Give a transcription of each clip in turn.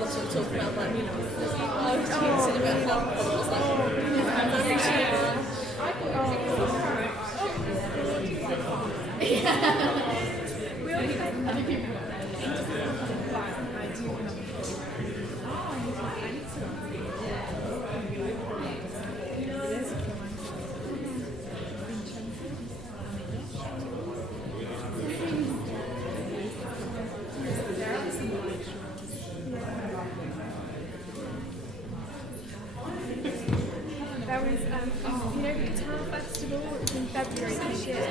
lots of talk about like, I was teaching about health, but it was like, There was, the guitar festival, it was in February this year.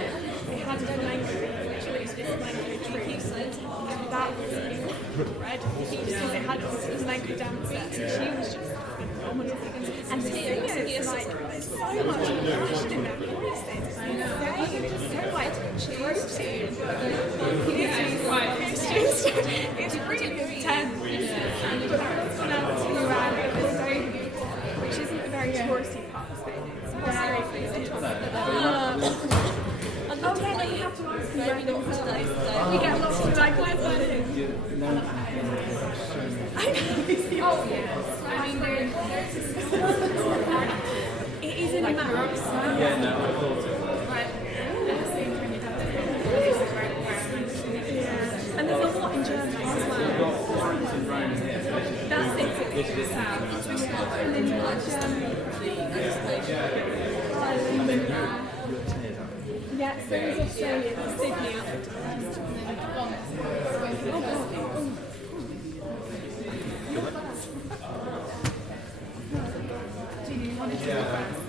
They had a mango, which was this mango tree. And that was red. Because it had this mango dancer, and she was just phenomenal. And Tia's like, there's so much passion in their voices. They're just so like protein. It's really intense. But that's gone out to which isn't a very touristy part of Spain. It's very oh yeah, you have to ask me where you're from. You get lost in like where's that thing? I know. Oh yes. I mean, it is in maps. Yeah, no, I thought it. And there's a lot in Germany as well. That's it. And then you've got Germany. Yeah, so there's Australia, Sydney. Do you want to do it first?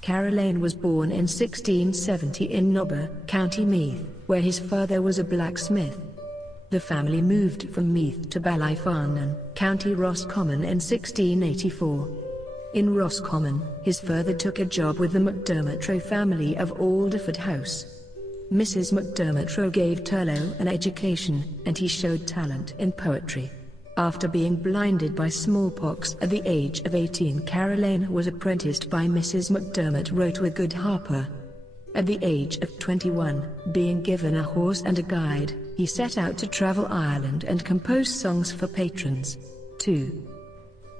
Caroline was born in 1670 in Nobber, County Meath, where his father was a blacksmith. The family moved from Meath to Ballyfarnan, County Roscommon in 1684. In Roscommon, his father took a job with the McDermott family of Alderford House. Mrs. McDermott gave Turlough an education, and he showed talent in poetry. After being blinded by smallpox at the age of 18, Caroline was apprenticed by Mrs. McDermott to a good harper. At the age of 21, being given a horse and a guide, he set out to travel Ireland and compose songs for patrons. 2.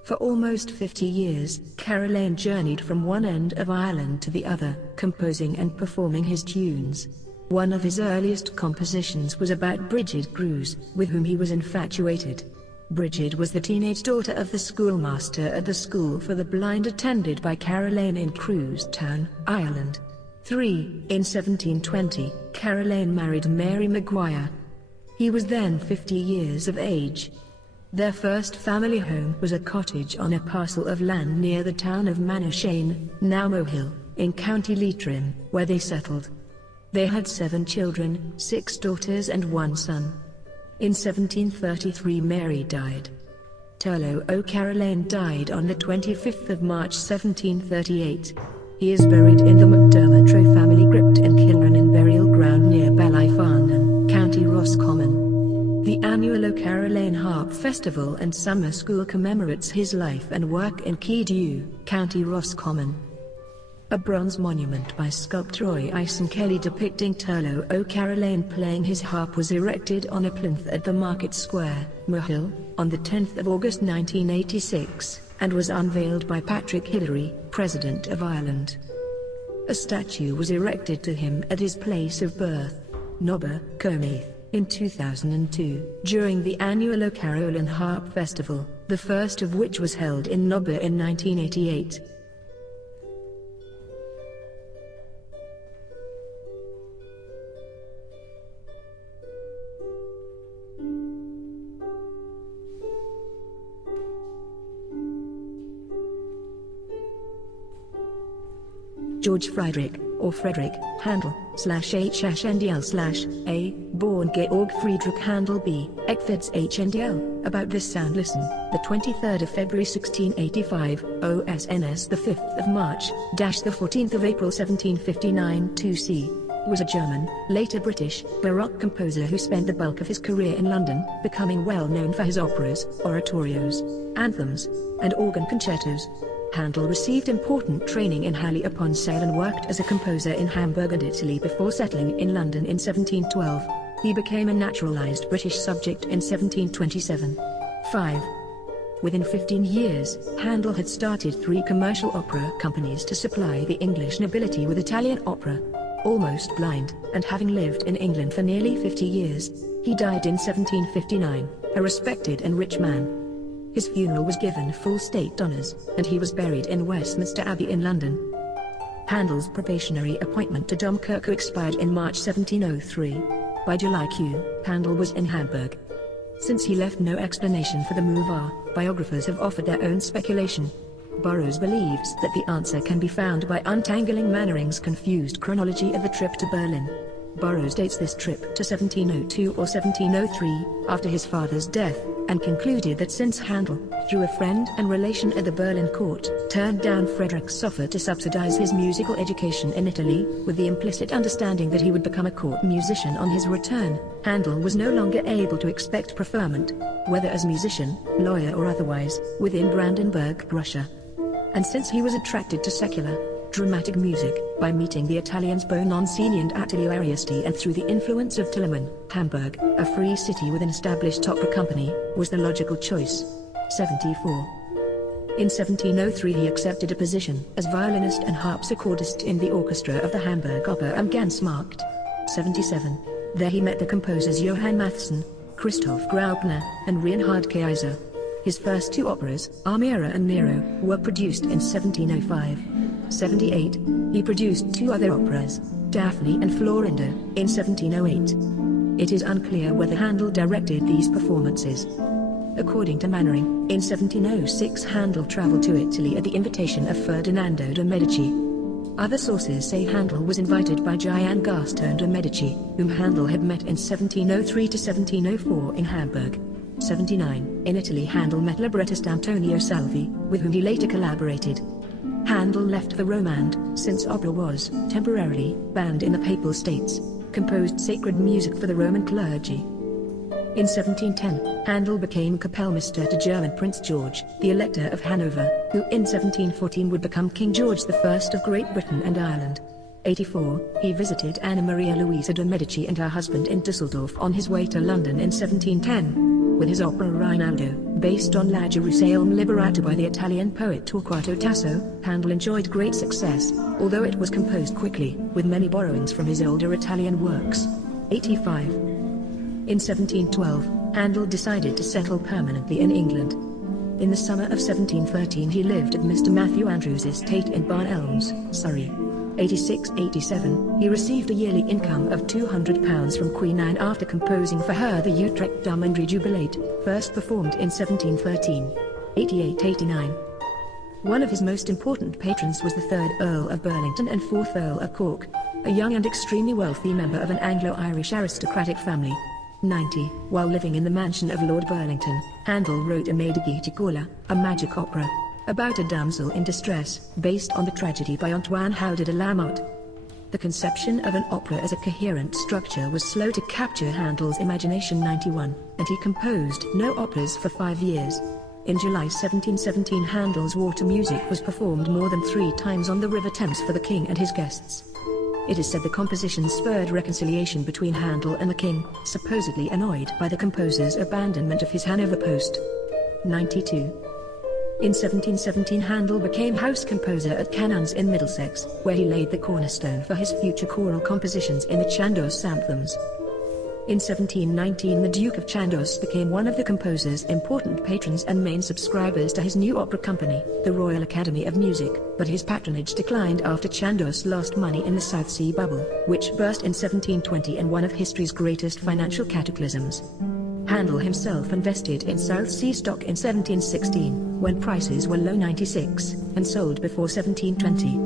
For almost 50 years, Caroline journeyed from one end of Ireland to the other, composing and performing his tunes. One of his earliest compositions was about Bridget Grews, with whom he was infatuated. Bridget was the teenage daughter of the schoolmaster at the school for the blind attended by Caroline in Crewstown, Ireland. 3. In 1720, Caroline married Mary Maguire. He was then 50 years of age. Their first family home was a cottage on a parcel of land near the town of Manashane, now Mohill, in County Leitrim, where they settled. They had 7 children, 6 daughters and 1 son. In 1733 Mary died. Turlough O'Caroline died on the 25th of March 1738. He is buried in the McDermott family crypt in Kilrunnen burial ground near Ballyfarnan, County Roscommon. The annual O'Caroline Harp Festival and Summer School commemorates his life and work in Keedew, County Roscommon. A bronze monument by sculptor Roy Ison Kelly depicting Turlo O'Carolan playing his harp was erected on a plinth at the Market Square, Mohill, on the 10th of August 1986, and was unveiled by Patrick Hillary, President of Ireland. A statue was erected to him at his place of birth, Nobber, Comeath, in 2002, during the annual O'Carolan Harp Festival, the first of which was held in Nobber in 1988. George Friedrich, or Frederick, Handel, /HNDL/A, born Georg Friedrich Handel B. Eckfeds HNDL, about this sound listen, the 23rd of February 1685, OSNS the 5th of March, the 14th of April 1759 2C, was a German, later British, Baroque composer who spent the bulk of his career in London, becoming well known for his operas, oratorios, anthems, and organ concertos. Handel received important training in Halle upon Saale and worked as a composer in Hamburg and Italy before settling in London in 1712. He became a naturalized British subject in 1727. 5. Within 15 years, Handel had started 3 commercial opera companies to supply the English nobility with Italian opera. Almost blind, and having lived in England for nearly 50 years, he died in 1759, a respected and rich man. His funeral was given full state honours, and he was buried in Westminster Abbey in London. Handel's probationary appointment to Domkirche expired in March 1703. By July Handel was in Hamburg. Since he left no explanation for the move, biographers have offered their own speculation. Burroughs believes that the answer can be found by untangling Mannering's confused chronology of the trip to Berlin. Burroughs dates this trip to 1702 or 1703, after his father's death, and concluded that since Handel, through a friend and relation at the Berlin court, turned down Frederick's offer to subsidize his musical education in Italy, with the implicit understanding that he would become a court musician on his return, Handel was no longer able to expect preferment, whether as musician, lawyer or otherwise, within Brandenburg Prussia. And since he was attracted to secular, dramatic music, by meeting the Italians Bononcini and Attilio Ariosti and through the influence of Tillerman, Hamburg, a free city with an established opera company, was the logical choice. 74. In 1703 he accepted a position as violinist and harpsichordist in the orchestra of the Hamburg Opera am Ganzmarkt. 77. There he met the composers Johann Mattheson, Christoph Graupner, and Reinhard Kaiser. His first 2 operas, Armira and Nero, were produced in 1705. 78. He produced 2 other operas, Daphne and Florinda, in 1708. It is unclear whether Handel directed these performances. According to Mannering, in 1706 Handel traveled to Italy at the invitation of Ferdinando de' Medici. Other sources say Handel was invited by Gian Gastone de' Medici, whom Handel had met in 1703 to 1704 in Hamburg. 79. In Italy Handel met librettist Antonio Salvi, with whom he later collaborated. Handel left the Romande, since opera was, temporarily, banned in the Papal States, composed sacred music for the Roman clergy. In 1710, Handel became Kapellmeister to German Prince George, the Elector of Hanover, who in 1714 would become King George I of Great Britain and Ireland. 84. He visited Anna Maria Luisa de' Medici and her husband in Dusseldorf on his way to London in 1710. With his opera Rinaldo, based on La Gerusalemme Liberata by the Italian poet Torquato Tasso, Handel enjoyed great success, although it was composed quickly, with many borrowings from his older Italian works. 85. In 1712, Handel decided to settle permanently in England. In the summer of 1713 he lived at Mr. Matthew Andrews' estate in Barn Elms, Surrey. 86-87, he received a yearly income of £200 from Queen Anne after composing for her the Utrecht Dum and Rejubilate, first performed in 1713. 88-89. One of his most important patrons was the 3rd Earl of Burlington and 4th Earl of Cork, a young and extremely wealthy member of an Anglo-Irish aristocratic family. 90. While living in the mansion of Lord Burlington, Handel wrote a Medici-Cola, a magic opera, about a damsel in distress, based on the tragedy by Antoine Haudet de la Motte. The conception of an opera as a coherent structure was slow to capture Handel's imagination. 91, and he composed no operas for 5 years. In July 1717, Handel's water music was performed more than 3 times on the River Thames for the king and his guests. It is said the composition spurred reconciliation between Handel and the king, supposedly annoyed by the composer's abandonment of his Hanover post. 92. In 1717, Handel became house composer at Cannons in Middlesex, where he laid the cornerstone for his future choral compositions in the Chandos anthems. In 1719, the Duke of Chandos became one of the composer's important patrons and main subscribers to his new opera company, the Royal Academy of Music, but his patronage declined after Chandos lost money in the South Sea bubble, which burst in 1720 and one of history's greatest financial cataclysms. Handel himself invested in South Sea stock in 1716, when prices were low 96, and sold before 1720.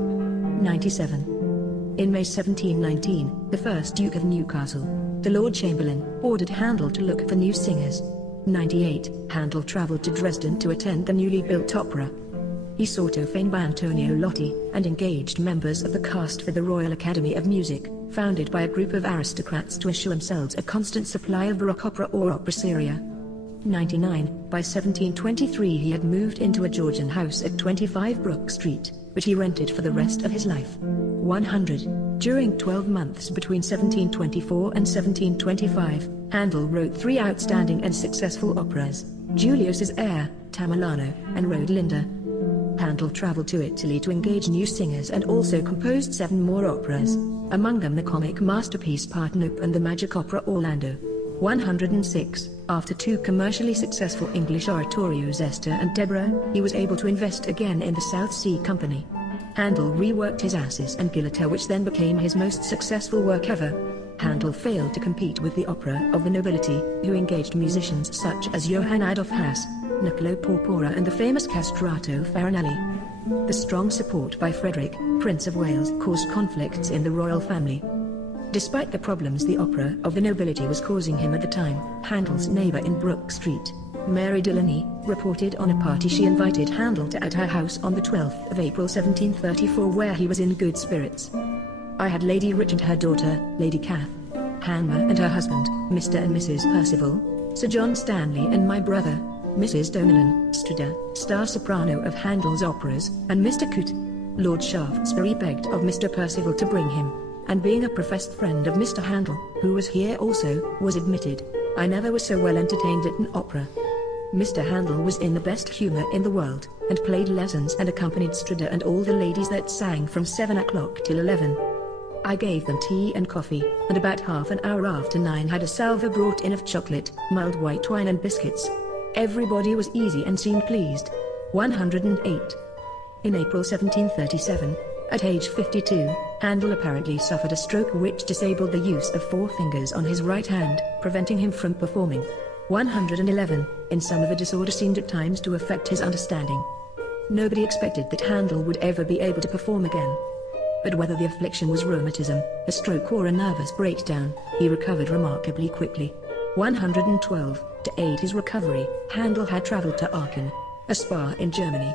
97. In May 1719, the first Duke of Newcastle, the Lord Chamberlain, ordered Handel to look for new singers. 98. Handel travelled to Dresden to attend the newly built opera. He saw Tofane by Antonio Lotti, and engaged members of the cast for the Royal Academy of Music, founded by a group of aristocrats to assure themselves a constant supply of baroque opera or opera seria. 99. By 1723 he had moved into a Georgian house at 25 Brook Street, which he rented for the rest of his life. 100. During 12 months between 1724 and 1725, Handel wrote 3 outstanding and successful operas, Julius's Heir, Tamerlano, and Rodelinda. Handel traveled to Italy to engage new singers and also composed 7 more operas, among them the comic masterpiece Partenope and the magic opera Orlando. 106. After 2 commercially successful English oratorios Esther and Deborah, he was able to invest again in the South Sea Company. Handel reworked his Asses and Giletta, which then became his most successful work ever. Handel failed to compete with the opera of the nobility, who engaged musicians such as Johann Adolf Haas, Niccolo Porpora and the famous castrato Farinelli. The strong support by Frederick, Prince of Wales, caused conflicts in the royal family. Despite the problems the opera of the nobility was causing him at the time, Handel's neighbor in Brook Street, Mary Delaney, reported on a party she invited Handel to at her house on the 12th of April 1734, where he was in good spirits. I had Lady Rich and her daughter, Lady Cath, Hanmer and her husband, Mr. and Mrs. Percival, Sir John Stanley and my brother, Mrs. Donnellan, Struder, star soprano of Handel's operas, and Mr. Coote. Lord Shaftesbury begged of Mr. Percival to bring him, and being a professed friend of Mr. Handel, who was here also, was admitted. I never was so well entertained at an opera. Mr. Handel was in the best humor in the world, and played lessons and accompanied Struder and all the ladies that sang from 7 o'clock till 11. I gave them tea and coffee, and about half an hour after 9 had a salver brought in of chocolate, mulled white wine and biscuits. Everybody was easy and seemed pleased. 108. In April 1737, at age 52, Handel apparently suffered a stroke which disabled the use of 4 fingers on his right hand, preventing him from performing. 111. In summer the disorder seemed at times to affect his understanding. Nobody expected that Handel would ever be able to perform again. But whether the affliction was rheumatism, a stroke or a nervous breakdown, he recovered remarkably quickly. 112. To aid his recovery, Handel had traveled to Aachen, a spa in Germany.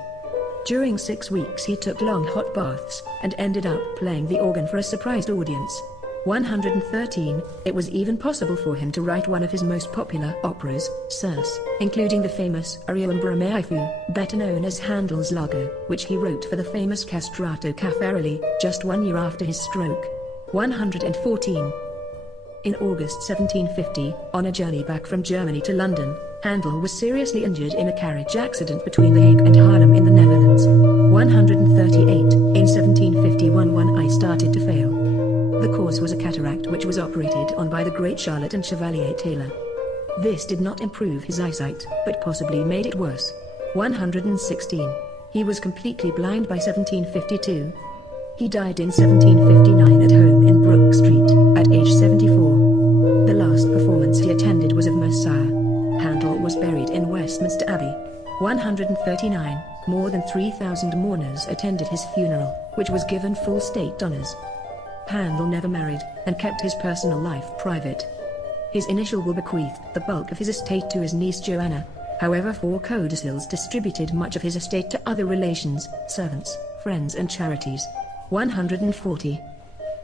During 6 weeks he took long hot baths, and ended up playing the organ for a surprised audience. 113. It was even possible for him to write one of his most popular operas, Circe, including the famous Aria Umbramaeifu, better known as Handel's Lago, which he wrote for the famous castrato Caffarelli, just 1 year after his stroke. 114. In August 1750, on a journey back from Germany to London, Handel was seriously injured in a carriage accident between The Hague and Haarlem in the Netherlands. 138. In 1751 one eye started to fail. The cause was a cataract which was operated on by the great Charlotte and Chevalier Taylor. This did not improve his eyesight, but possibly made it worse. 116. He was completely blind by 1752. He died in 1759 at home in Brook Street, at age 74. The last performance he attended was of Messiah. Handel was buried in Westminster Abbey. 139. More than 3,000 mourners attended his funeral, which was given full state honors. Handel never married, and kept his personal life private. His initial will bequeathed the bulk of his estate to his niece Joanna. However, 4 codicils distributed much of his estate to other relations, servants, friends and charities. 140.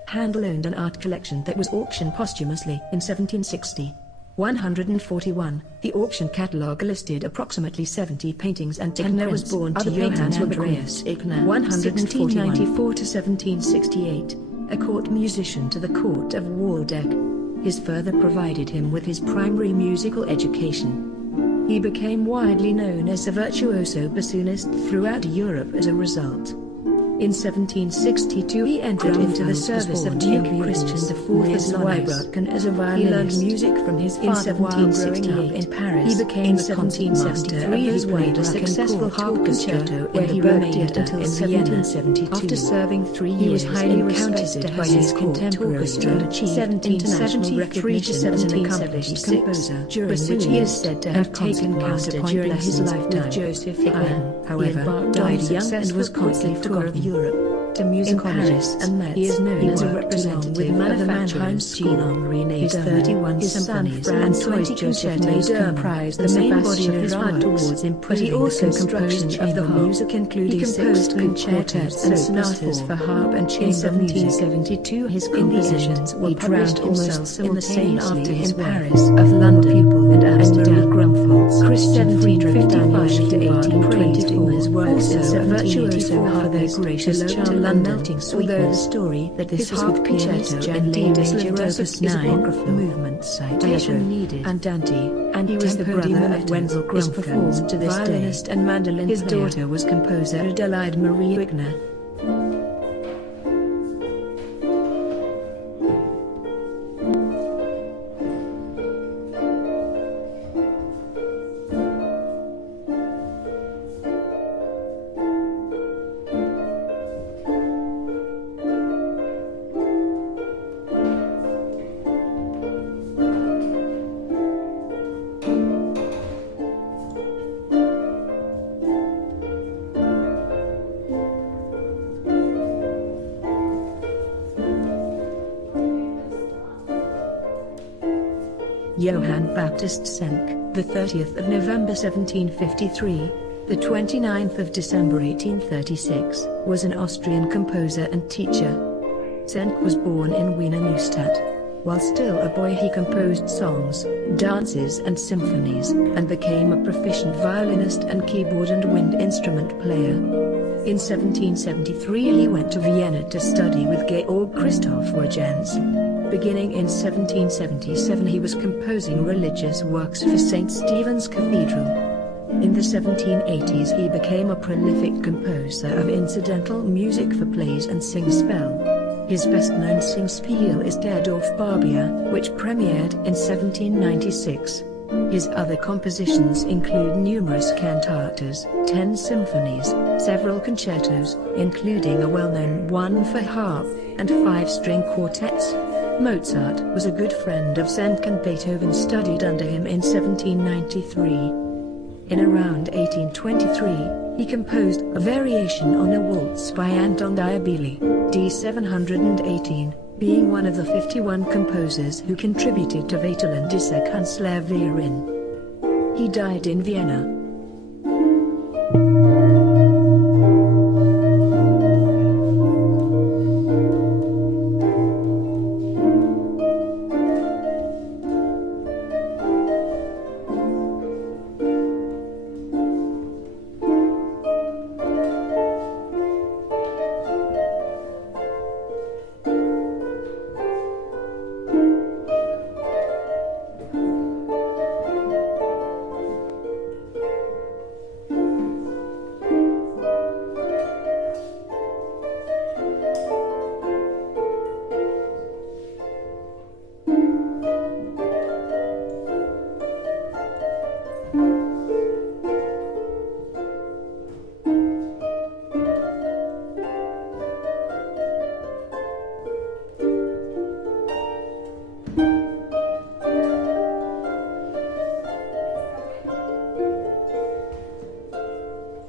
Handel owned an art collection that was auctioned posthumously in 1760. 141. The auction catalogue listed approximately 70 paintings and 10 Igner prints. was born to Other Johann paintings were Andreas bequeathed. Igner, 194 to 1768. A court musician to the court of Waldeck. His father provided him with his primary musical education. He became widely known as a virtuoso bassoonist throughout Europe as a result. In 1762 he entered into the service of Duke Christian IV as Zweibrücken as a violinist. He learned music from his father while growing up in Paris. He became a concertmaster. He played a successful harp concerto where he remained until 1772. After serving 3 years, he was highly respected by his contemporaries and achieved international recognition as an accomplished composer, during which he is said to have taken counterpoint lessons with Joseph Haydn. However, died young and was quickly forgotten. Europe, to musicologists and Metz, he is known as a representative of the Mannheim School. His 31 symphonies and 20 concertos comprise the main body of his works, towards but he also composed of the music including 6 concertos and sonatas for harp and chamber music. In 1772 his compositions were published almost in the same after his Paris, of London, and Amsterdam. Christian Friedrich 1725-1822 his works also a virtuoso for their gracious charm and melting sweetness. Although the story that this harp concerto in D major opus 9 movement citation needed andante, and he was the brother of Wenzel Grumpf, performed to this violinist and mandolin his player. Daughter was composer Adelaide Marie Igner. Johann Baptist Senck, the 30th of November 1753, the 29th of December 1836, was an Austrian composer and teacher. Senck was born in Wiener Neustadt. While still a boy he composed songs, dances and symphonies, and became a proficient violinist and keyboard and wind instrument player. In 1773 he went to Vienna to study with Georg Christoph Huygens. Beginning in 1777 he was composing religious works for St. Stephen's Cathedral. In the 1780s he became a prolific composer of incidental music for plays and sing-spell. His best-known sing-spiel is Der Dorfbarbier, which premiered in 1796. His other compositions include numerous cantatas, 10 symphonies, several concertos, including a well-known one for harp, and 5-string quartets. Mozart was a good friend of Senck and Beethoven studied under him in 1793. In around 1823, he composed a variation on a waltz by Anton Diabelli, D 718, being one of the 51 composers who contributed to Vaterland dieser Kanzlerin. He died in Vienna.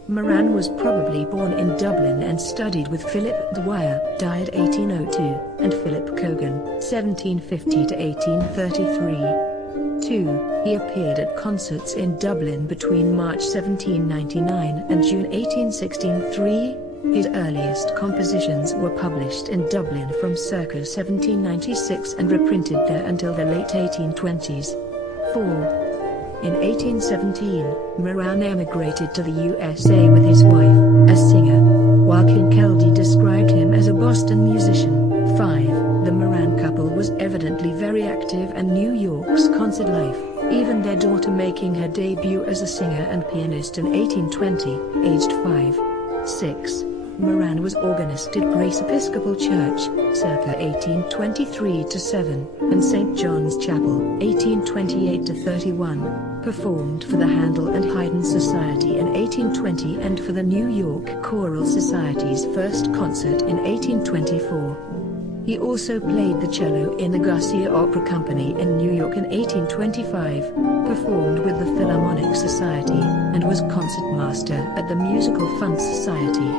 Moran was probably born in Dublin and studied with Philip Dwyer, died 1802, and Philip Cogan, 1750 to 1833. 2. He appeared at concerts in Dublin between March 1799 and June 1816. 3. His earliest compositions were published in Dublin from circa 1796 and reprinted there until the late 1820s. 4. In 1817, Moran emigrated to the USA with his wife, a singer. While Kinkeldy described him as a Boston musician. 5. The Moran couple was evidently very active in New York's concert life, even their daughter making her debut as a singer and pianist in 1820, aged 5. 6. Moran was organist at Grace Episcopal Church, circa 1823-7, and St. John's Chapel, 1828-31, performed for the Handel and Haydn Society in 1820 and for the New York Choral Society's first concert in 1824. He also played the cello in the Garcia Opera Company in New York in 1825, performed with the Philharmonic Society, and was concertmaster at the Musical Fund Society.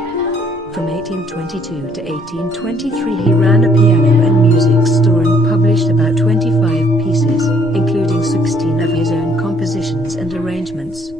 From 1822 to 1823 he ran a piano and music store and published about 25 pieces, including 16 of his own compositions and arrangements.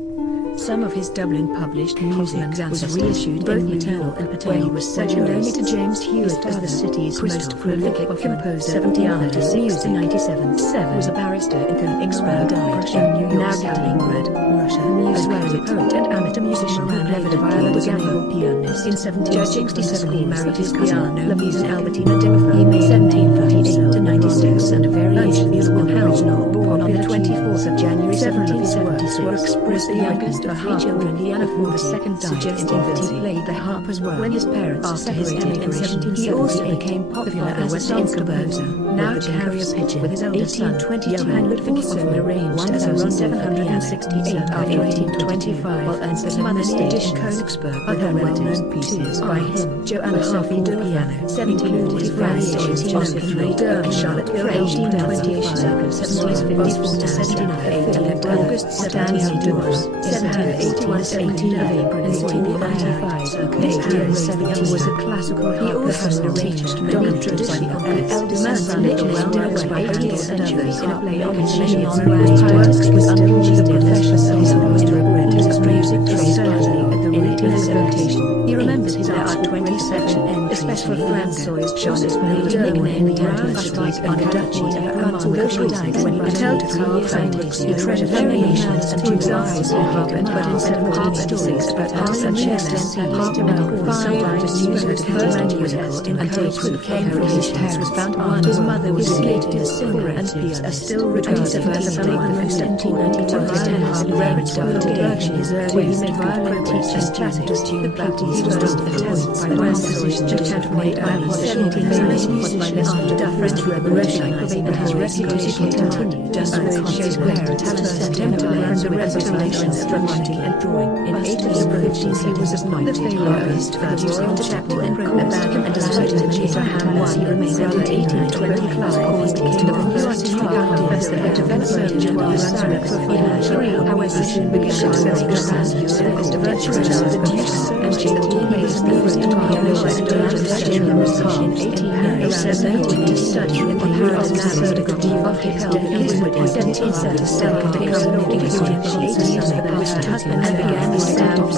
Some of his Dublin published music was reissued in New York, where he was second only to James Hewitt as the city's most prolific composer. 1796-97 was a barrister in Königsberg, died in New York Stalingrad, Russia, as well as a poet and amateur musician who played the viola da gamba pianist. In 1767 he married his cousin Louisa Albertina Dimmofer. He made 1748-96 and a variation of the original, born on the 24th of January 1776, were expressed the youngest of three children. Pianophone the second died suggesting that he played the harp as well. When his parents separated in 1770, he also became popular as a song composer. Now carrier pigeon with his elder son, Johann Ludwig also arranged 1768 after 1825, while Ernst Mannested in Königsberg with her well-known pieces by him, Joanna Sophie de piano, 1745, Joseph Rader and Charlotte Fraser, 1825, 1754-79, August 1782, 1781-18 and 1895, was a classical harpist arranged dominated by the eldest son of the well-known by Handel and others in a play on his many ongoing tasks was unused the profession so he supposed to regret his music trade at the rate of his invitation. He remembers his art 27 especially Francois Jonas made a nickname the Anti-Fascist and Duchy although she died when he was held to Carl Fantics. He treasured variations and two eyes in harp and but instead of harp stories about Alice and Chestnut and harp about 5 to use her first musical and tapes who came from his hair was found on his mother was slated as singer and pianist are still regarded as some of the most important ten harp rarity of his early he made violin teachers classics to the practice was just attempted by the composition to made famous musicians after the French Revolution and his reputation continued just as shows great talent September and the revelation of writing and drawing. In 1850s he was appointed harpist for the Royal Chapel in Vatican and decided to Abraham I he remained until 1825 caused the king of the new artistic professor had developed surgeon and however soon began to exercise service to virtuoso the deuce and Jacob plays music and piano and in 1897 he studied in the Paris Conservatory of his Elizabeth in 1777 became an official husband and began the stand of his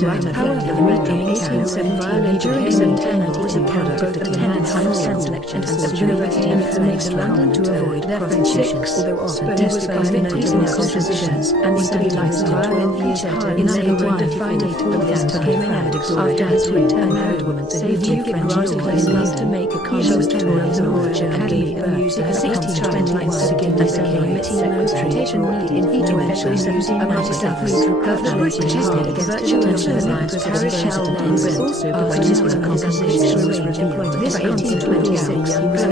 however, in 1817 during Santana was a product of attendance and selection at the University of London to avoid their friendships, although often he was convicted in compositions and was to be licensed 12 years later in other defined of that became an addict after his return home woman saved you get Rosalind to make a conservatory in Orchard Academy of Music at 1621 again became secretary in each eventually music amongst through British virtual alliance with Harry Sheldon and was also provided his composition employed this 1826 he was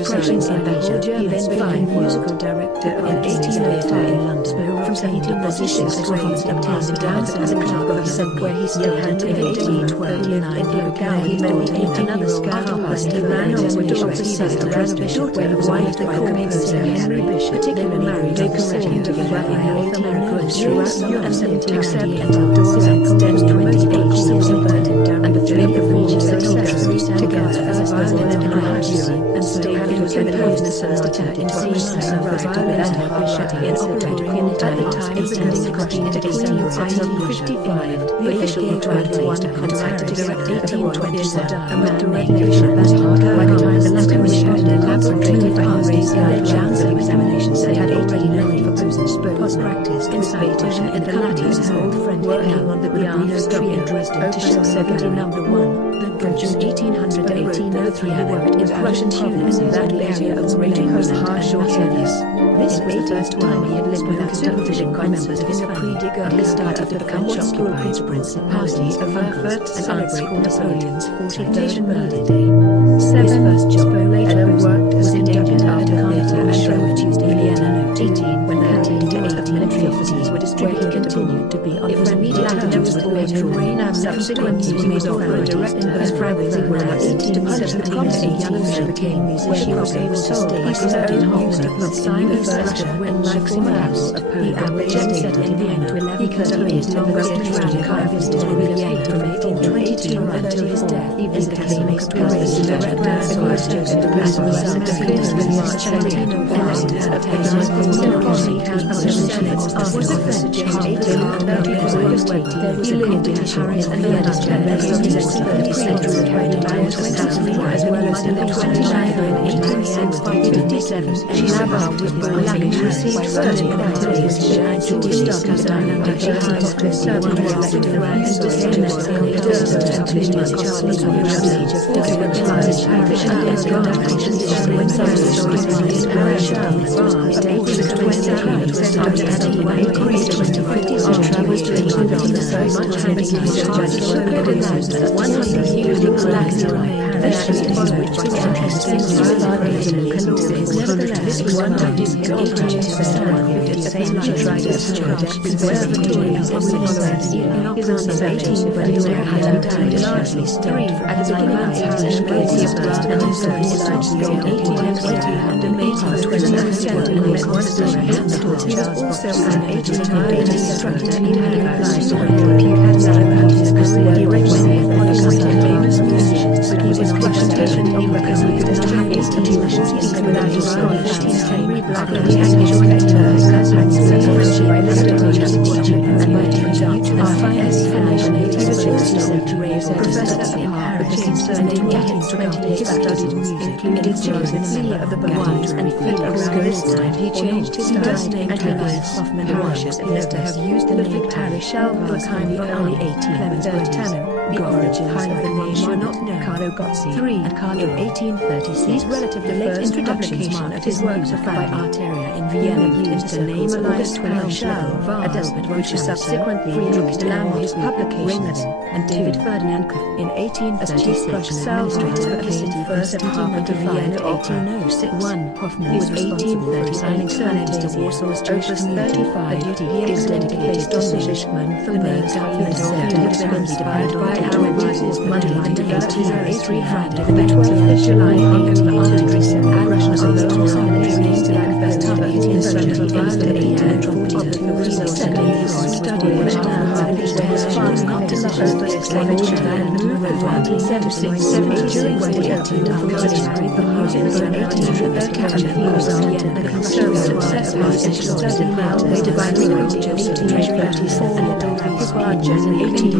expressions in Belgium he then became musical director in 1885 in London from 1896 to obtained dance as a clerk of the where he still had in 1829 he married another scandalist who ran on which was the daughter of wife the composer Henry Bishop particularly married they continued together in North America throughout Europe and 1790 until Doris and 28 and the three performed successfully together as a violin and pianist, and still having was imposed as solicitor in C-minor with violin and harpsichord in operator in at the time extending the question to December 1855. The official contract contracted direct 1827, a man named Bishop as Harker. By the time the latter was shared in elaborate passed their Janssen examinations that had already known for business post-practice inside Beethoven and the latter's old friend working on the piano tree in Dresden to show 70 number 1. From June 1800 to 1803 he worked in Prussian tuners in that area of Greater Poland and Service. This was the first time he had lived without supervision by members of his family, and he started to become occupied principality of Frankfurt and celebrate Napoleon's 43rd birthday. His first job later worked as a agent after theatre and drama Tuesday Vienna 18 when the 13 to 8 military officers were distributed. He continued to be on his immediate was born in Rain and subsequently he was offered a direct his private whereas 18 to punish the promising young officer became musician was able to stay his own home with Simon Russia when Maximilius the average set in Vienna. He continued to longest travel carvings to Vienna from 1822 until his death. He became experienced director and was chosen to pass on some appears with March 1905 of was a French he lived in Paris and Vienna in the 30th century carried about 20 as well as in the 29th in 1857. She never with Berlin received first congratulations to started dynamic artist serving was elected to rank and became established as Charles of age of 40 Paris and Ghana when some stories by his parish advanced 1823 started at 1850 on travels to England on the first time his charge recognized as 100 years of Latin Nevertheless, one of his agents at the same tried to charge his observatories of his own 18, but he had died largely stirred at his man's house and place of blood and his large-scale 1880 and an 1820 in his one he was also an 1880 instructor in Halifax. He had never his career. He regularly appointed famous musicians, but he was questioned because he did not have institutions without his scholarship. Henry Black and the English collector Sassan's friendship by Mr. Teacher and by Teacher R.I.S. Flash 1867 to raise Professor in Paris concerning getting 20 his studied music included chosen Celia of the Birds and Philip. Around this time he changed his first name to Elias Hoffman Parishes appears to have used the name Parish Albertheim for only 18 Clemens Bertano. The origins of the name are not known. Carlo Gozzi 3 and Carlo 1836. These relatively late introductions of his works are by Arteria in Vienna used the name Elias Paschal, a despot which is subsequently used along with his publications, and David Ferdinand in 1836 administrator of the city first Harper to Vienna 1806. Hoffman was 1830 signing surnames to Warsaw's Jewish community. A duty here is dedicated to Sigismund the Bergs divided by our rises money and developed his 300 the 12th of July 1837 Russian alone names like Verstappen in front of a vast and 40 the second study which now his father not to the first language and moved 1976 during 2018 regarding the music of 1800 capture he was on the conservative successful study later by Joseph 1834 and his barges in 18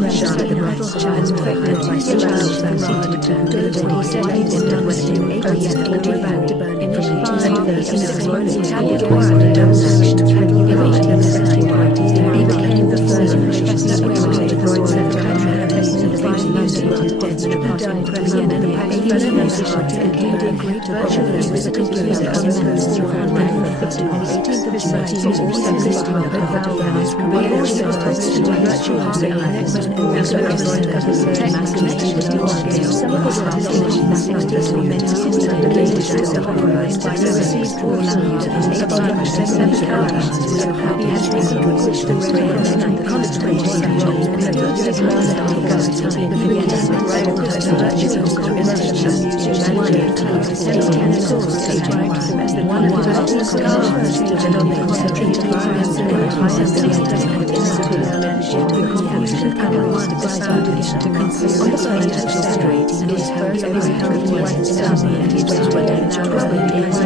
Child's affected by Charles and seemed to turn he said he did not west in 18 in from 1830 he acquired a knowledge to travel in 1870 he became the first professor of Freud's and the fine music of dead departing Vienna and he including great virtual musical composer of immense on the 18th of July he also listed the Vowels but also published a virtual music of the same some of his compositions were meant to simulate the latest as authorized by the received for news of his established albums so happy has relinquished the rails and the concentrated subject and the doses last time the beginners of rival as a virtual combination of music and source as the one of the best scholars and on the concentrated violence and the highest aesthetic of the confusion and the to consider on the side of separating and his first health was suddenly and his way to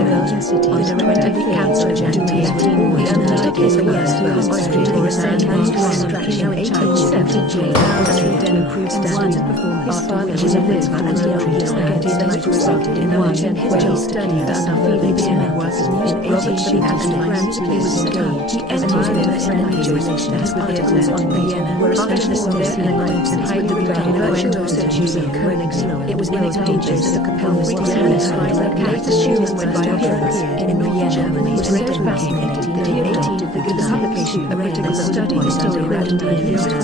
Belgian city on the 20th Council of January 18 the undertaking for years to Austria or a second extraction 1870 and improved standards of performance. His father was a Lisbon and the against the night resulted in one where he studied the Safari beginning was as music Robert Schumann and musically was engaged as a friendly relations with the others on Vienna were especially there and acquainted with the becoming virtuoso Königsloh. It was in its pages that the Capellas was later Schumann went by appearance in Vienna was so fascinating that he adopted the publication of a study story written by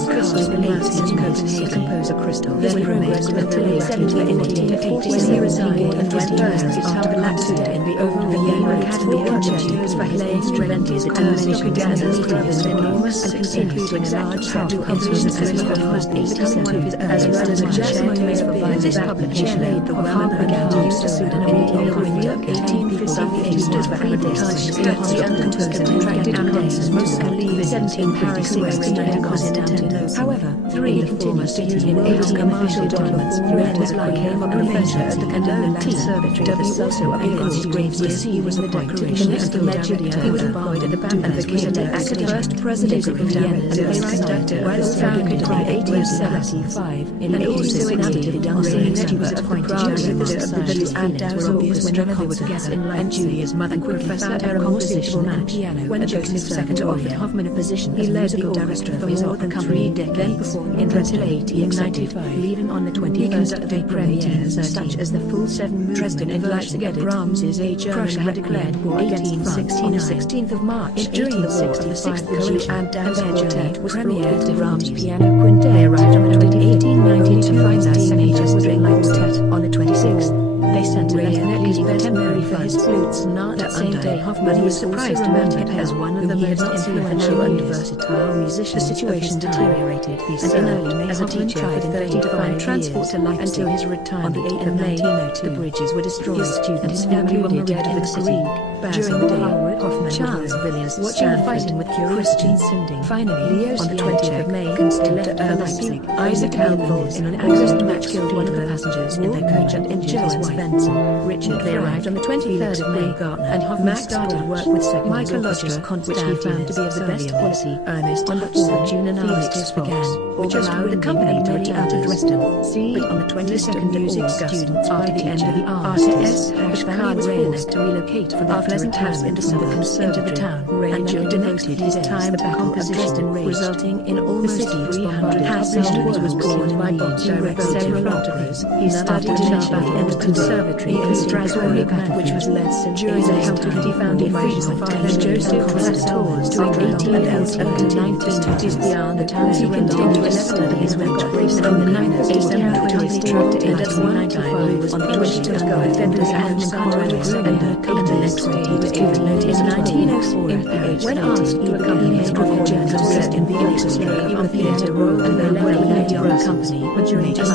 Crystal the composer Crystal. Then progressed until 1780 when he resigned and went first after Laxud in the Vienna Academy concertos for playing Stravinsky's and many pianos was enormous and continued to enlarge to influence becoming one of his as well as a German made for this publication laid the well began to use the pseudonym of 1858 for Adolphus Scotsy and composer contracted cases most believe 1756 to Nintendo. However, three foremost cities in 18 official documents throughout his life became a professor at the Conservatory. W. also appeared on his graves he was appointed the next alleged he was employed at the bank and became the first president of Vienna Society while founded in 1875 and also acted on the he was appointed during the society's annex were obvious whenever they were together and Julia's mother Professor of composition and piano when Joseph II offered Hoffmann a position as musical director for more than 3 decades then performed until 1895 leaving on the 21st of April 1813 such as the full 7 Dresden and Leipzig at Brahms's A Prussia had declared war against France on the 16th of March during the war of the Sixth Coalition and Dance Quartet was premiered to Brahms' piano quintet. They arrived on the 1890 to find that teenagers was in quartet on the 26th. They sent a letter pleading for temporary for his flutes. Not that same day, Hoffmann was surprised to learn as one of the most influential and versatile musicians. The situation deteriorated. He served as a teacher for 30 to find transport to life until his retirement on the 8th of May. The bridges were destroyed. His students and his family were dead in the city. During the day, Hoffmann, Charles Villiers, watching the fighting with curiosity. Finally, on the 20th of May, left to Leipzig. Isaac Helmholtz in an axed match killed one of the passengers in their coach and injured his wife. Richard they arrived on the 23rd of May and Hoffmann started work with second Michael Lodger, which he found to be of the best quality. Ernest on the 4th of June an armistice began, which allowed the company to return to Dresden. But on the 22nd music students after the end of the armistice, the family was forced to relocate from their pleasant house into the town. Ranger devoted his time to composition, resulting in almost 300 published was born by Bach direct several operas. He studied in the Conservatory in Strasbourg, which was led during the captivity founding by his father Joseph Hassels to 18 and 19 beyond the town. He continued his studies when Grace from the 9th of December to his track to 1895 was on the 22nd of February and Conrad and her intellect he was given notice in 1904 when asked to accompany his journals set in the orchestra of the Theatre Royal and the Royal Company, but during his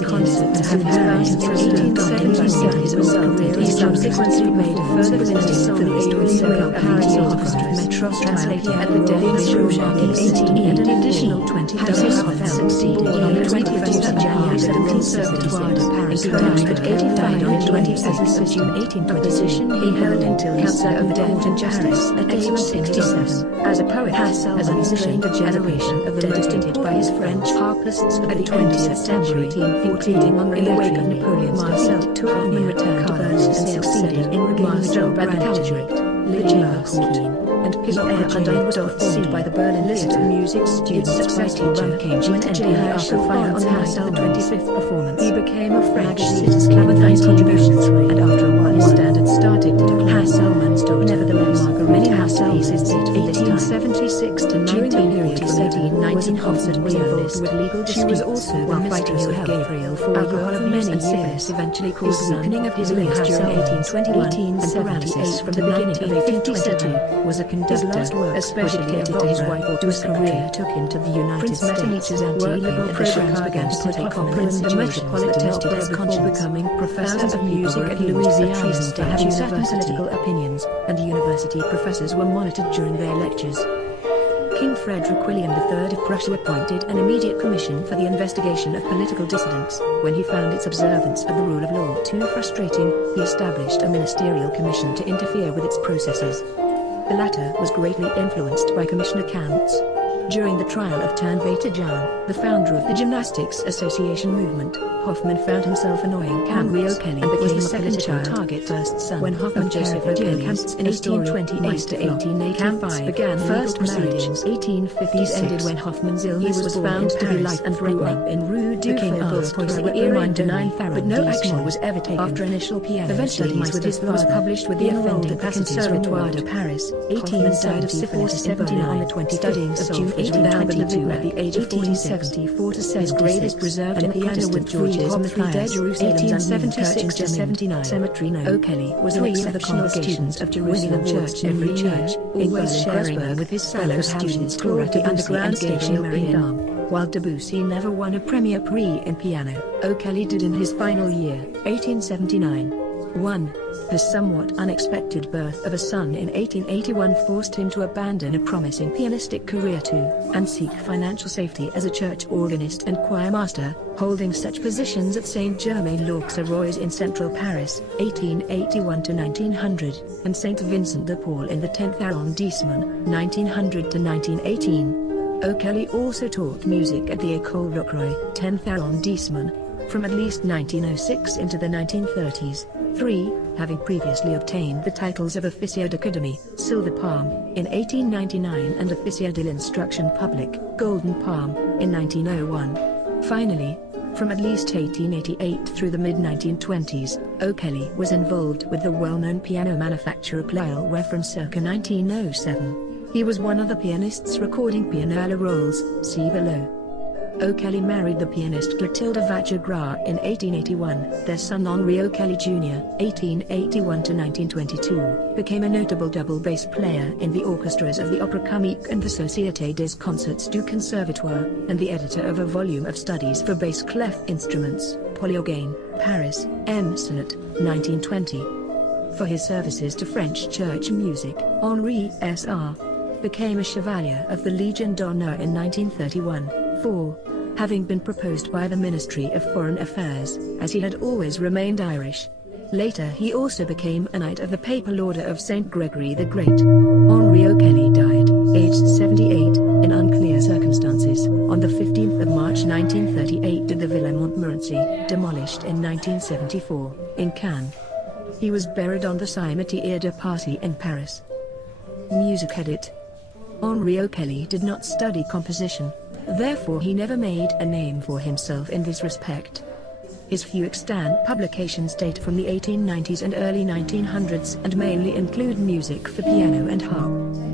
concert to have found in 1876 his career. He subsequently made a further visit to the Estonia Paris Orchestra Metro translated at the Danish Rouge in 18 and an additional 20 Hoffmann succeeded on the 21st of January at the Conservatoire de Paris. He died at 85 on the 27th of June 1820. A position he held until Councillor of the Court in Paris at age 67. As a poet, Hassel as a musician, the generation of the most dedicated by his French harpists of the 20th century, including in the wake of Napoleon's Marcel Hoffmann returned to Berlin and succeeded in regaining the job at the Calgary, and his air Undine was performed by the Berlin list of music students successful run came when J. Herschel on the night of the 25th performance. He became a French citizen with 19 contributions, and after a while his standards started to decline. Hasselmann's daughter, nevertheless, many Hassel pieces date from 1876 to 1918 Hoffmann was involved with legal disputes. She was also while fighting with Gabriel for alcohol abuse and syphilis eventually caused the weakening of his limbs during 1821 and paralysis from the beginning of 1822 was a conductor, especially dedicated to his wife or to his career took him to the United States. Anti-liberal programs began to take Hoffmann in the metropolitan state before becoming professor of music at Louisiana for having certain political opinions, and university professors were monitored during their lectures. King Frederick William III of Prussia appointed an immediate commission for the investigation of political dissidents. When he found its observance of the rule of law too frustrating, he established a ministerial commission to interfere with its processes. The latter was greatly influenced by commission accounts. During the trial of Tanveita Jan, the founder of the Gymnastics Association movement, Hoffman found himself annoying Henry O'Kelly and became the second child first son when Hoffman Joseph O'Kelly in 1828 to 1885 began first proceedings. 1856 ended when Hoffman's illness was found to be life and grew up in Rue du Faubourg but no action was ever taken. After initial piano studies with his father published with the offending Conservatoire de Paris, 18 died of syphilis in Berlin on the 20th of June 1822 at the age of 47. His greatest reserved in piano with Georges Matthias, 1876-79 Cemetery. O'Kelly was an exceptional student of Jerusalem Church every church, always sharing with his fellow students Claude the underground station Marianne. While Debussy never won a Premier Prix in piano, O'Kelly did in his final year, 1879. 1. The somewhat unexpected birth of a son in 1881 forced him to abandon a promising pianistic career and seek financial safety as a church organist and choir master, holding such positions at Saint-Germain-l'Auxerrois in central Paris, 1881 to 1900, and Saint Vincent de Paul in the 10th arrondissement, 1900 to 1918. O'Kelly also taught music at the École Rocroi, 10th arrondissement, from at least 1906 into the 1930s. 3. Having previously obtained the titles of Officier d'Académie, Silver Palm, in 1899 and Officier de l'Instruction Publique, Golden Palm, in 1901. Finally, from at least 1888 through the mid-1920s, O'Kelly was involved with the well-known piano manufacturer Pleyel from circa 1907. He was one of the pianists recording pianola rolls, see below. O'Kelly married the pianist Clotilde Vachagras in 1881. Their son Henri O'Kelly Jr., 1881 to 1922, became a notable double bass player in the orchestras of the Opéra Comique and the Société des Concerts du Conservatoire, and the editor of a volume of studies for bass clef instruments, Polyorgane, Paris, M. Sonnet, 1920. For his services to French church music, Henri S.R. became a Chevalier of the Légion d'Honneur in 1931. 4. Having been proposed by the Ministry of Foreign Affairs, as he had always remained Irish. Later he also became a Knight of the Papal Order of St. Gregory the Great. Henri O'Kelly died, aged 78, in unclear circumstances, on the 15th of March 1938 at the Villa Montmorency, demolished in 1974, in Cannes. He was buried on the Cimetière de Passy in Paris. Music edit. Henri O'Kelly did not study composition. Therefore he never made a name for himself in this respect. His few extant publications date from the 1890s and early 1900s and mainly include music for piano and harp.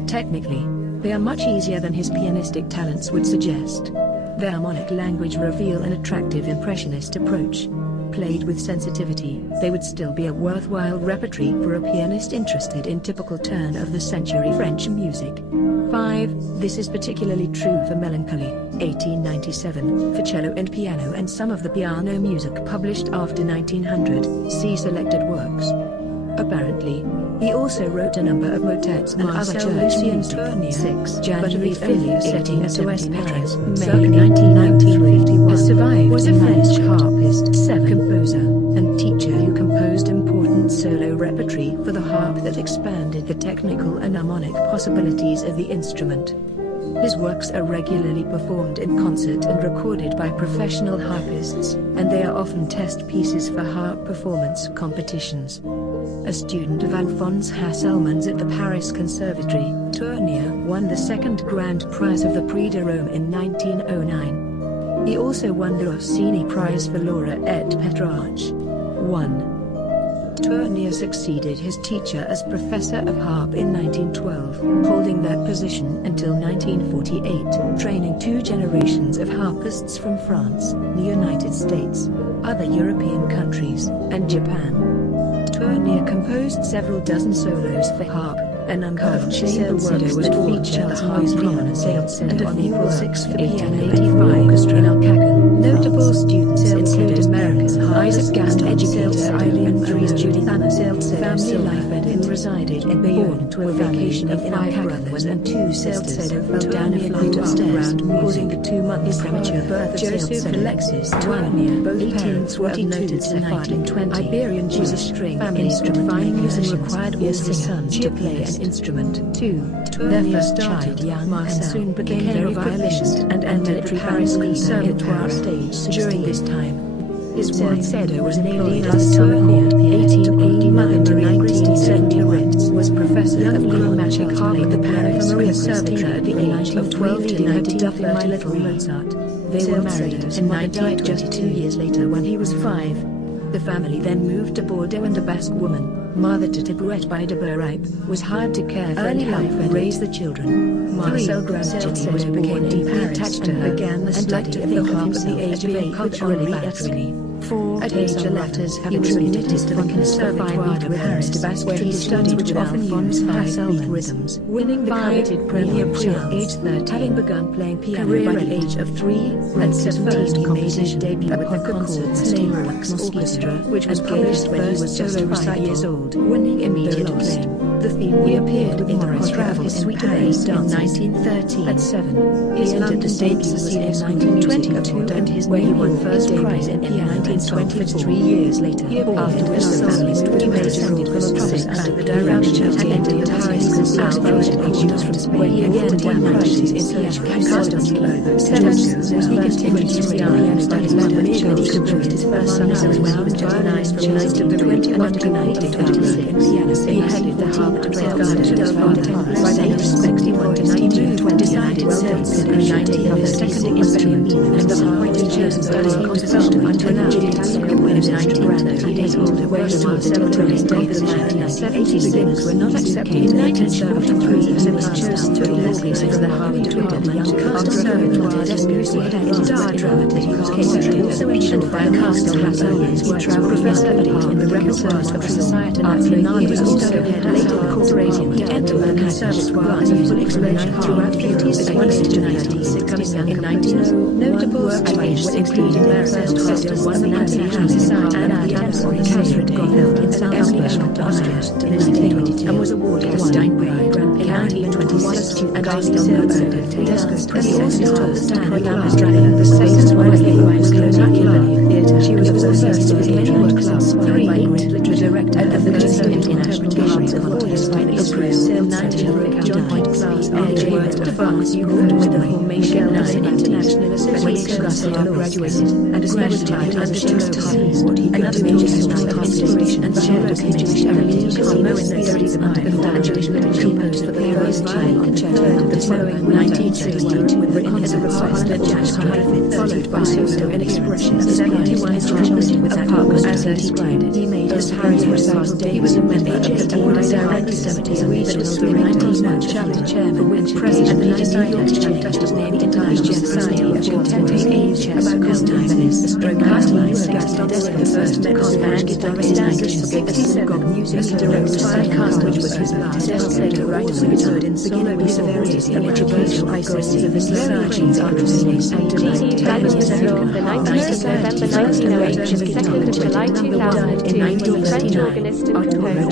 Technically, they are much easier than his pianistic talents would suggest. Their harmonic language reveal an attractive impressionist approach. Played with sensitivity, they would still be a worthwhile repertory for a pianist interested in typical turn-of-the-century French music. 5. This is particularly true for Melancholy, 1897, for cello and piano and some of the piano music published after 1900, see selected works. Apparently, he also wrote a number of motets and other church music. 6. January 5th, setting at West Paris, May 1993, has survived. Was a French harpist, 7. Composer and teacher who composed important solo repertory for the harp that expanded the technical and harmonic possibilities of the instrument. His works are regularly performed in concert and recorded by professional harpists, and they are often test pieces for harp performance competitions. A student of Alphonse Hasselmans at the Paris Conservatory, Tournier won the second grand prize of the Prix de Rome in 1909. He also won the Rossini Prize for Laura et Petrarch. 1. Tournier succeeded his teacher as professor of harp in 1912, holding that position until 1948, training 2 generations of harpists from France, the United States, other European countries, and Japan. Tournier composed several dozen solos for harp, An uncarved chamber works that feature the highest prominence and a April 6 for piano 85 orchestra in Alcacan. Notable students include American Isaac Gast educator Eileen Dries Judy Anna family life and resided in Bayonne to a vacation of 5 brothers and 2 sisters fell down a flight of stairs, causing the 2-month premature birth of Joseph Alexis Tuania. Both parents were noted Sephardic 20 Iberian Jewish string instrument makers and required all their sons to play an instrument. 2. Their first child, young Marcel, soon became very violinist and entered the Paris Conservatoire stage during this time. His wife Seda was employed as a tour court pianist. Mother to 1970 was professor of chromatic harp at the Paris Conservatoire at the age of 12 to 19. My Little Mozart. They were married and mother died just 2 years later when he was 5. The family then moved to Bordeaux and a Basque woman, Mother to Tibouet by de Beripe, was hired to care for and help and raise the children. Marcel gradually became deeply attached to her began the study of the harp at the age of 8 culturally battery. At age 11, he was admitted to the Conservatoire de Paris, where he studied which often used 5-beat rhythms, winning the coveted Premier Prix at age 13. Having begun playing piano by the age of 3, at 17 he made his debut with the concerts Lux Orchestra, which was published when he was just 5 years old, winning immediate acclaim. The theme he appeared in Morris Travels in Paris in 1930. At 7, he entered the stage in 1922 and his where he won first prize in piano in 23 years later. Afterwards, the family moved to major orchestras under the direction and entered the Paris Conservatoire, where he again won prizes in piano and concertgebouw. 7. He continued his piano studies when he composed his first songs as well and just 9 from 1921 to 1926. He headed the harp to Garden Del Fonte by the age of 61 to 92, decided Wolters in 1902 and the harp he chose studying composition until now. In 1930 days older, where he was celebrating Davis in 1976 were not accepted in 1973 and was chosen to organize the harp to a young conservatoire in dark dramatic orchestra and by Castle Razzoli's he traveled professionally in the repertoires of the Society after a was also head later incorporating he entered the conservatoire as a full explosion throughout 50s and 1996 in 19 notable works by him including Marcel Proust won the National Society and pianist on the Catherine Gotthelf in Salzburg, Austria in 1922 and was awarded a Steinway Grand Piano in 26 and Gaston Tedesco's he also taught the Stanley Dragon the second wife was Clonacula Theatre. She was also first of his many work class 3 by great director of the concerted interpretations of Wolters by Israel 19 John Point class words to France with the formation as an international association graduated and especially understood to see what he could do to inspiration and shared a Jewish heritage most theories of Evangelish literature composed for the first violin concerto the following 1962 written as a request that Jack Hyford followed by also an expression of 71 instructions with that purpose as he described it. He made as Paris recital he was a member of the board of directors of the original 19 chapter chairman when president and he decided to change his name to Times Society of Contemporary Age about this time Venice broadcasting U.S. Gaston the first concert guitarist and Gog music director Sidecast which was his last later writers retired in beginning with severities in educational crises of the society's artists and the 19th of November 1908 to the 2nd of July 2002 was a French organist and composer.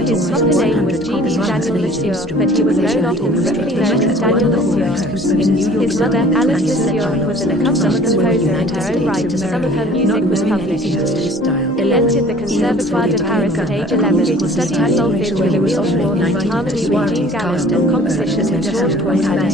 His proper name was Jean-Yves Daniel Lesieur, but he was known often simply known as Daniel Lesieur. His mother, Alice Lesieur, was an accomplished composer in her own right and some of her music was published. He entered the Conservatoire de Paris at age 11, studied solfege with Emile Schwartz, harmony with Jean Galland and composition with Georges Poincaré.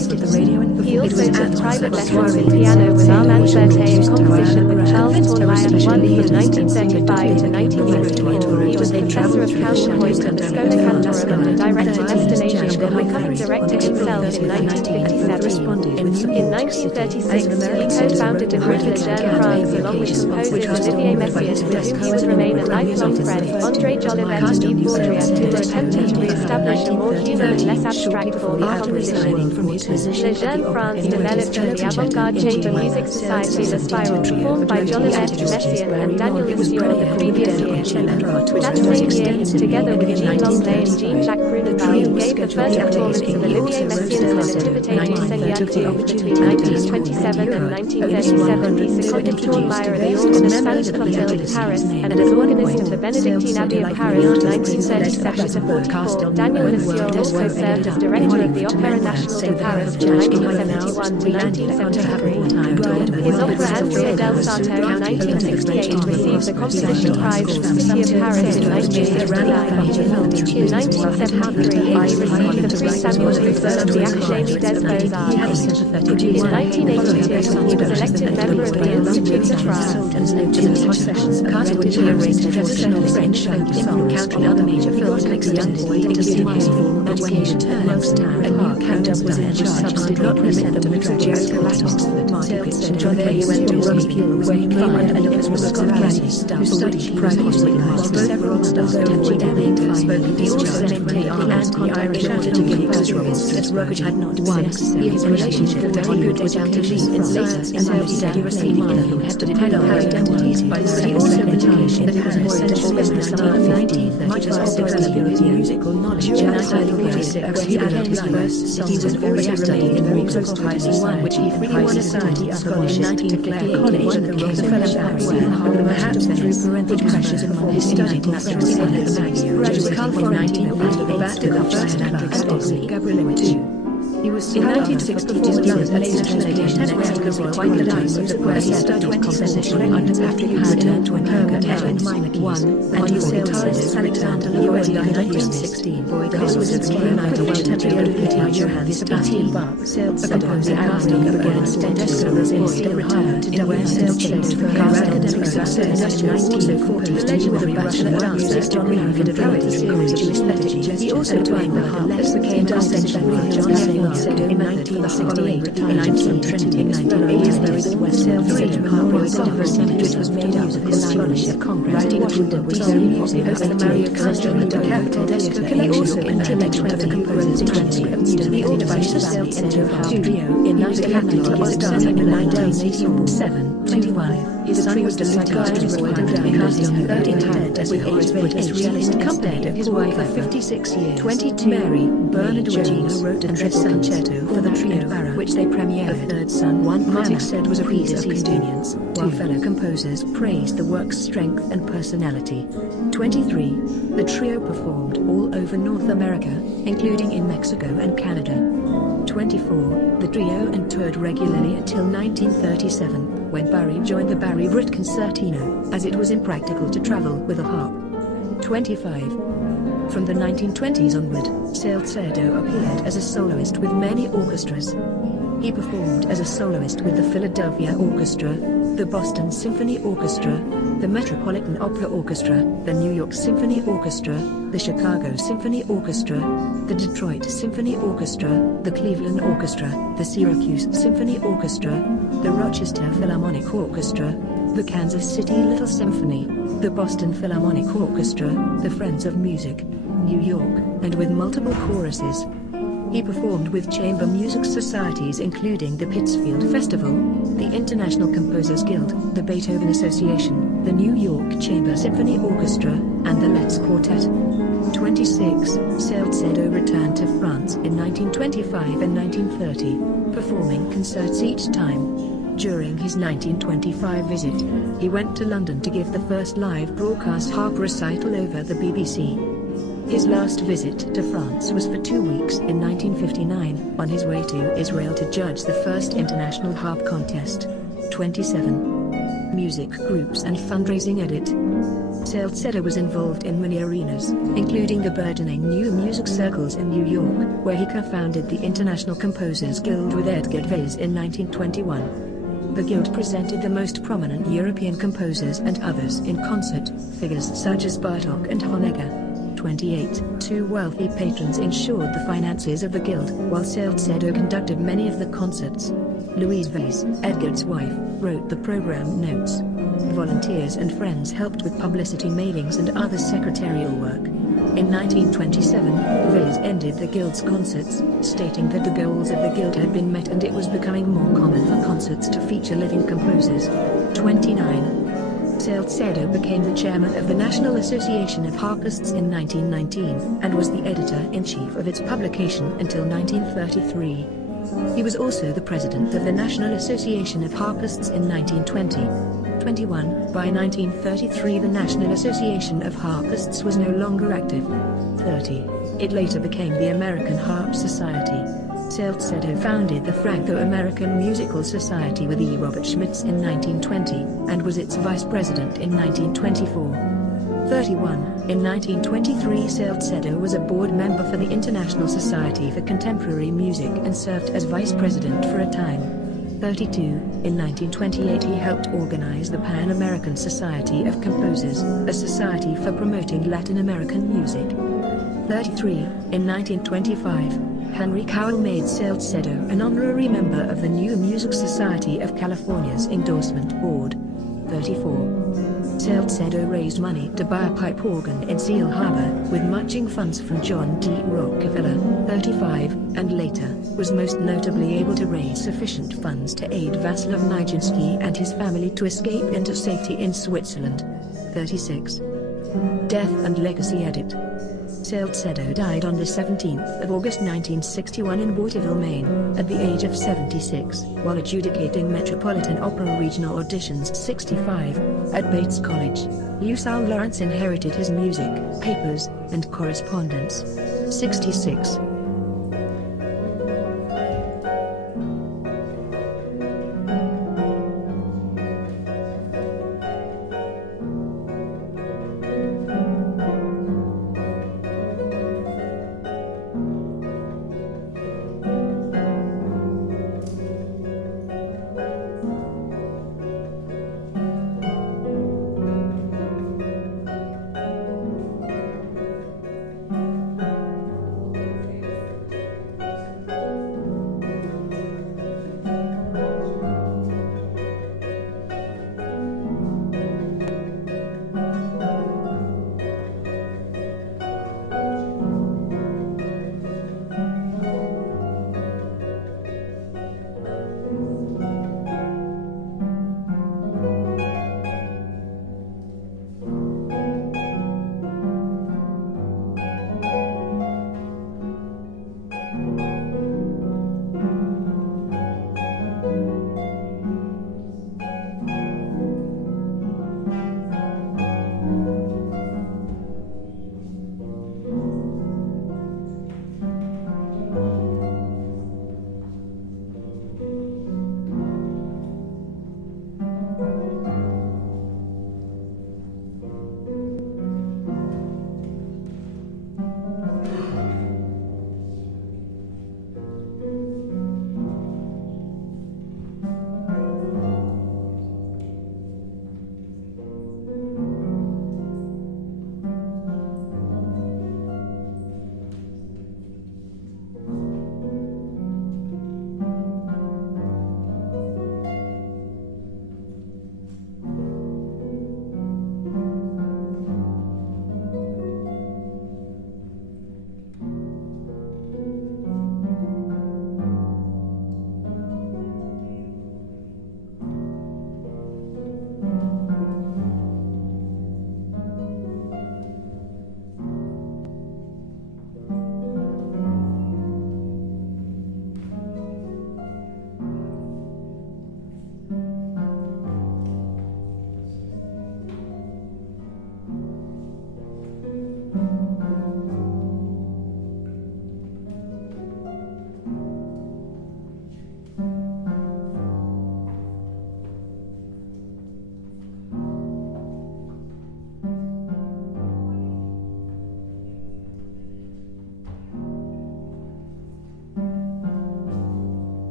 He also took private lessons in piano with Armand Berthet and composition with Charles Tourmaier from 1935 to 1963. He was professor of counterpoint at the Schola Cantorum and directed installation, becoming director himself in 1957. In 1936, he co-founded the group Les Jeunes France along with composers Olivier Messiaen, with whom he would remain a lifelong friend, André Jolivet and Yves Baudrillard, who were attempting to re-establish a more human and less abstract form of composition. Les Jeunes France developed from the avant-garde chamber music society La Spiral, formed by Jolivet, Messiaen and Daniel Lesieur the previous year. That same year, together with Jean Longley and Jean-Jacques Brunenbaum, gave the first performance of Olivier Messiaen's La Nativité du Seigneur between 1927 and 1937. He seconded Tournemeyer at the organ of Sainte-Clotilde de Paris, and as organist of the Benedictine Abbey of Paris from 1937 to 44. Daniel Lesieur also served as director of the Opéra National de Paris from 1971 to 1973. His opera Andrea del Sarto in 1968 received the Composition Prize of the City of Paris in 1969. In 1973, he received the Prix Samuel Rousseau of the Académie des Beaux-Arts. In 1982, he was elected member of the Institut de France. Carter would arranged traditional French encountering other major films extended into series but when he returned, a new countess was in charge did not permit them to Giacomo Martipitch and John Kay went to Roskilde where he found an officer with Scott Casey, who studied privately while several stars attempted to maintain. He also maintained the anti-Irish attitude as Rutledge had not once. His relationship with Hollywood began to lead in science and said he received mother who had to depend on her identities by the he also retired that it was essential business in 1990, much as also developing musical knowledge. In 1946, he began his first song. He was very active in musical high society, which he freely won a society of scholarship to Clare College and became a fellow perhaps through parental pressures upon his study master's in the magazine. Graduated in 1980 back to the first academy, Gabriel II. He was in 1960 discovered a later translation at Mexico quite the time where he studied composition under Patrick Haddon, Herbert Evans, and he sailed Alexander Lloyd in 1916. This was its key night of contemporary Johann Sebastian Bach, a composer casting began Tedesco was employed and retired in where sailed changed for academic success and also composed with a bachelor of music John Reed and poet series of aesthetic. He also played the harp that became essential John Sayre in 1968, in 1920, in 1980, West Sail 3 harp Conference, which was made up of his scholarship Congress, writing Washington was very music as the Mario Castro and Tedesco. He also intellectual of the composer's training of music. He also studied in in 1950, in 1987, 25. His son was disguised as Lloyd and because his third intent as with British realist accompanied his wife of 56 years, 22, Mary Bernadette wrote a triple concerto for the trio, which they premiered. A third son, one critic said was a piece of convenience, while fellow composers praised the work's strength and personality. 23. The trio performed all over North America, including in Mexico and Canada. 24. The trio and toured regularly until 1937, when Barry joined the Barry Britt Concertino, as it was impractical to travel with a harp. 25. From the 1920s onward, Salcedo appeared as a soloist with many orchestras. He performed as a soloist with the Philadelphia Orchestra, the Boston Symphony Orchestra, the Metropolitan Opera Orchestra, the New York Symphony Orchestra, the Chicago Symphony Orchestra, the Detroit Symphony Orchestra, the Cleveland Orchestra, the Syracuse Symphony Orchestra, the Rochester Philharmonic Orchestra, the Kansas City Little Symphony, the Boston Philharmonic Orchestra, the Friends of Music, New York, and with multiple choruses. He performed with chamber music societies including the Pittsfield Festival, the International Composers Guild, the Beethoven Association, the New York Chamber Symphony Orchestra, and the Let's Quartet. 26. Salcedo returned to France in 1925 and 1930, performing concerts each time. During his 1925 visit, he went to London to give the first live broadcast harp recital over the BBC. His last visit to France was for 2 weeks in 1959, on his way to Israel to judge the first international harp contest. 27. Music groups and fundraising edit. Salcedo was involved in many arenas, including the burgeoning New Music Circles in New York, where he co-founded the International Composers Guild with Edgar Varèse in 1921. The guild presented the most prominent European composers and others in concert, figures such as Bartók and Honegger. 1928, two wealthy patrons ensured the finances of the guild, while Salcedo conducted many of the concerts. Louise Vase, Edgar's wife, wrote the program notes. Volunteers and friends helped with publicity mailings and other secretarial work. In 1927, Vase ended the guild's concerts, stating that the goals of the guild had been met and it was becoming more common for concerts to feature living composers. 29. Salcedo became the chairman of the National Association of Harpists in 1919, and was the editor-in-chief of its publication until 1933. He was also the president of the National Association of Harpists in 1920. 21. By 1933 the National Association of Harpists was no longer active. 30. It later became the American Harp Society. Salcedo founded the Franco-American Musical Society with E. Robert Schmitz in 1920, and was its vice president in 1924. 31. In 1923 Salcedo was a board member for the International Society for Contemporary Music and served as vice president for a time. 32. In 1928 he helped organize the Pan-American Society of Composers, a society for promoting Latin American music. 33. In 1925, Henry Cowell made Salcedo an honorary member of the New Music Society of California's endorsement board. 34. Salcedo raised money to buy a pipe organ in Seal Harbor, with matching funds from John D. Rockefeller. 35, and later, was most notably able to raise sufficient funds to aid Václav Nijinsky and his family to escape into safety in Switzerland. 36. Death and Legacy Edit. Salcedo died on the 17th of August 1961 in Waterville, Maine, at the age of 76, while adjudicating Metropolitan Opera regional auditions. 65. At Bates College, Lucille Lawrence inherited his music, papers, and correspondence. 66.